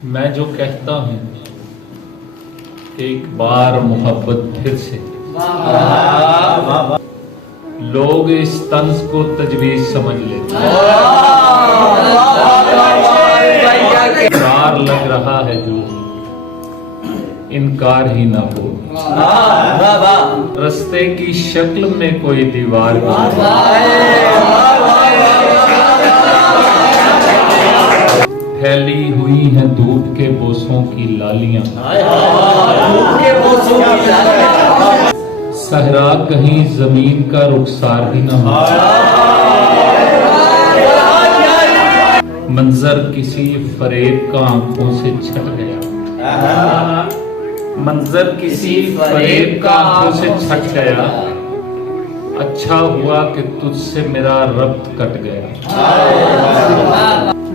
मैं जो कहता हूँ एक बार मोहब्बत फिर से, लोग इस तंज को तजवीज समझ लेते हैं। इकरार लग रहा है जो इनकार ही ना हो, रस्ते की शक्ल में कोई दीवार फैली हुई हैं धूप के बोसों की लालियां, सहरा कहीं जमीन का रुखसार भी ना हो, मंजर किसी फरेब का आंखों से छट गया, मंजर किसी फरेब का आंखों से छट गया, अच्छा हुआ कि तुझसे मेरा रब्त कट गया।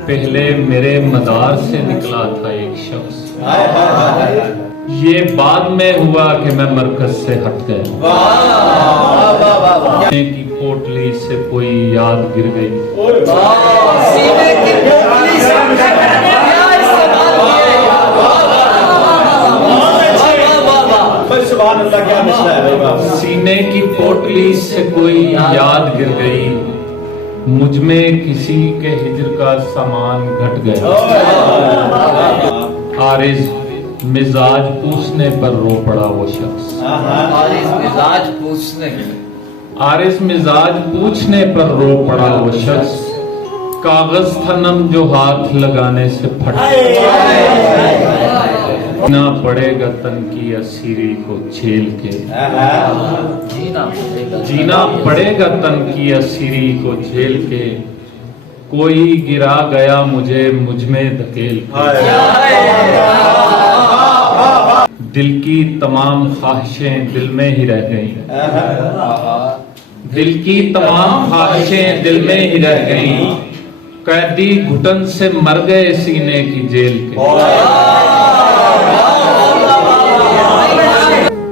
पहले मेरे मदार से निकला था एक शख्स, ये बाद में हुआ कि मैं मरकज से हट गया। की पोटली से कोई याद गिर गई, सीने की पोटली से कोई याद गिर गई, मुझ में किसी के हिजर का सामान घट गया। आरिज़ मिजाज पूछने पर रो पड़ा वो शख्स, आरिज़ मिजाज पूछने पर रो पड़ा वो शख्स, कागज था नम जो हाथ लगाने से फट गया। जीना पड़ेगा तन की असीरी को झेल के, जीना पड़ेगा तन की असीरी को झेल के, कोई गिरा गया मुझे मुझ में धकेल के। दिल की तमाम ख्वाहिशें दिल में ही रह गईं, दिल की तमाम ख्वाहिशें दिल में ही रह गईं, कैदी घुटन से मर गए सीने की जेल के।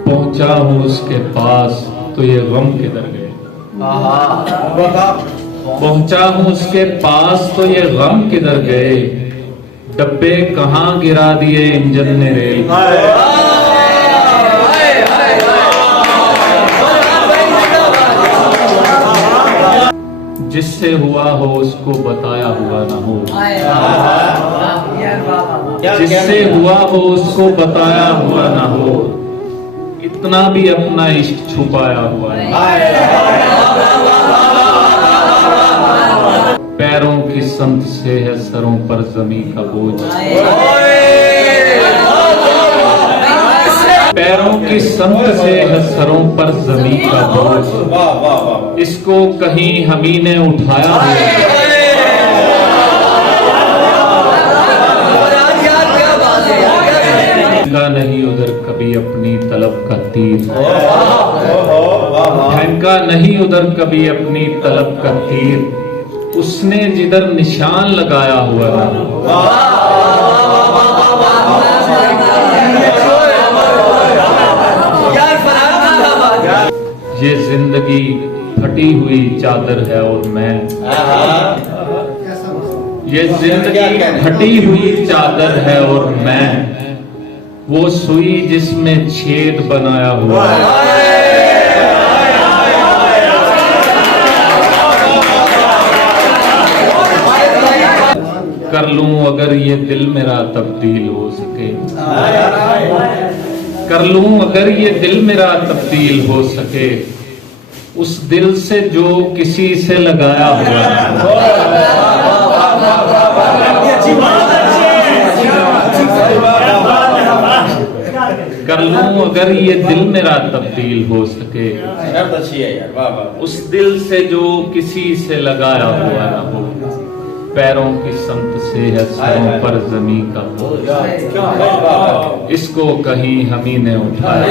पहुंचा हूँ उसके पास तो ये गम किधर गए, पहुंचा हूँ उसके पास तो ये गम किधर गए, डब्बे कहाँ गिरा दिए इंजन ने रेल। जिससे हुआ हो उसको बताया हुआ ना हो, जिससे हुआ हो उसको बताया हुआ ना हो, इतना भी अपना इश्क छुपाया हुआ है। पैरों की संत से है सरों पर जमी का बोझ, पैरों की संत से है सरों पर जमी का बोझ, इसको कहीं हमी ने उठाया है। फेंका नहीं उधर कभी अपनी तलब का तीर, फेंका नहीं उधर कभी अपनी तलब का तीर, उसने जिधर निशान लगाया हुआ था। ये जिंदगी फटी हुई चादर है और मैं, ये जिंदगी फटी हुई चादर है और मैं, वो सुई जिसमें छेद बनाया हुआ है। कर लूं अगर ये दिल मेरा तब्दील हो सके, कर लूं अगर ये दिल मेरा तब्दील हो सके, उस दिल से जो किसी से लगाया हुआ है। कर लूं अगर ये दिल मेरा तब्दील हो सके, उस दिल से जो किसी से लगाया हुआ ना हो, पैरों की संत से है सरों पर जमी का बोझ, इसको कहीं हमी ने उठाया।